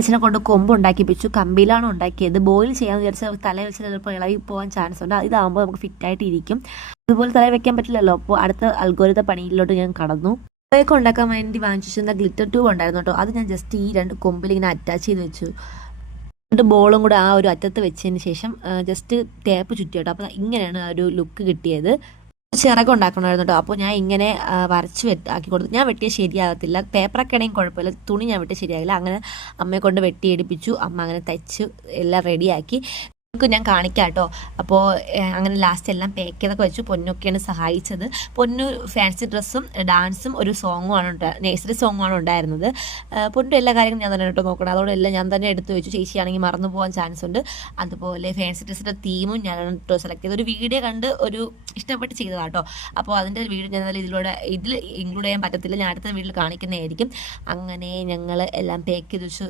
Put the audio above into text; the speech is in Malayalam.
ചേച്ചിനെ കൊണ്ട് കൊമ്പ് ഉണ്ടാക്കിപ്പിച്ചു. കമ്പിയിലാണ് ഉണ്ടാക്കിയത്. ബോയിൽ ചെയ്യാമെന്ന് വിചാരിച്ചാൽ തല വെച്ച് ചിലപ്പോൾ ഇളകി പോകാൻ ചാൻസ് ഉണ്ട്. ഇതാകുമ്പോൾ നമുക്ക് ഫിറ്റായിട്ട് ഇരിക്കും. അതുപോലെ തല വെക്കാൻ പറ്റില്ലല്ലോ. അപ്പോൾ അടുത്ത അൽഗോരിത പണിയിലോട്ട് ഞാൻ കടന്നു. ഇവയൊക്കെ ഉണ്ടാക്കാൻ വേണ്ടി വാങ്ങിച്ചിരുന്ന ഗ്ലിറ്റർ ട്യൂബ് ഉണ്ടായിരുന്നു കേട്ടോ. അത് ഞാൻ ജസ്റ്റ് ഈ രണ്ട് കൊമ്പിൽ ഇങ്ങനെ അറ്റാച്ച് ചെയ്ത് വെച്ചു. എന്നിട്ട് ബോളും കൂടെ ആ ഒരു അറ്റത്ത് വെച്ചതിന് ശേഷം ജസ്റ്റ് ടേപ്പ് ചുറ്റി കേട്ടോ. അപ്പോൾ ഇങ്ങനെയാണ് ആ ഒരു ലുക്ക് കിട്ടിയത്. ചിറക് ഉണ്ടാക്കണമായിരുന്നു കേട്ടോ. അപ്പോൾ ഞാൻ ഇങ്ങനെ വരച്ച് ആക്കി കൊടുത്തു. ഞാൻ വെട്ടിയാൽ ശരിയാകത്തില്ല. പേപ്പറൊക്കെ ആണെങ്കിൽ കുഴപ്പമില്ല. തുണി ഞാൻ വെട്ടിയാൽ ശരിയാകില്ല. അങ്ങനെ അമ്മയെ കൊണ്ട് വെട്ടിയെടുപ്പിച്ചു. അമ്മ അങ്ങനെ തയ്ച്ച് എല്ലാം റെഡിയാക്കി. നമുക്ക് ഞാൻ കാണിക്കാം കേട്ടോ. അപ്പോൾ അങ്ങനെ ലാസ്റ്റ് എല്ലാം പാക്ക് ചെയ്തൊക്കെ വെച്ചു. പൊന്നൊക്കെയാണ് സഹായിച്ചത്. പൊന്നു ഫാൻസി ഡ്രസ്സും ഡാൻസും ഒരു സോങ്ങുമാണ് നേഴ്സറി സോങ്ങുമാണ് ഉണ്ടായിരുന്നത്. പൊന്നു എല്ലാ കാര്യങ്ങളും ഞാൻ തന്നെ കേട്ടോ നോക്കണം. അതോടെ എല്ലാം ഞാൻ തന്നെ എടുത്തു വെച്ചു. ചേച്ചിയാണെങ്കിൽ മറന്നു പോകാൻ ചാൻസ് ഉണ്ട്. അതുപോലെ ഫാൻസി ഡ്രസ്സിൻ്റെ തീമും ഞാനാണ് കേട്ടോ സെലക്ട് ചെയ്തത്. ഒരു വീഡിയോ കണ്ട് ഒരു ഇഷ്ടപ്പെട്ട് ചെയ്തതാണ് കേട്ടോ. അപ്പോൾ അതിൻ്റെ വീഡിയോ ഞാൻ ഇതിൽ ഇൻക്ലൂഡ് ചെയ്യാൻ പറ്റത്തില്ല. ഞാൻ അടുത്ത വീഡിയോയിൽ കാണിക്കുന്നതായിരിക്കും. അങ്ങനെ ഞങ്ങൾ എല്ലാം പാക്ക് ചെയ്ത് വെച്ചു.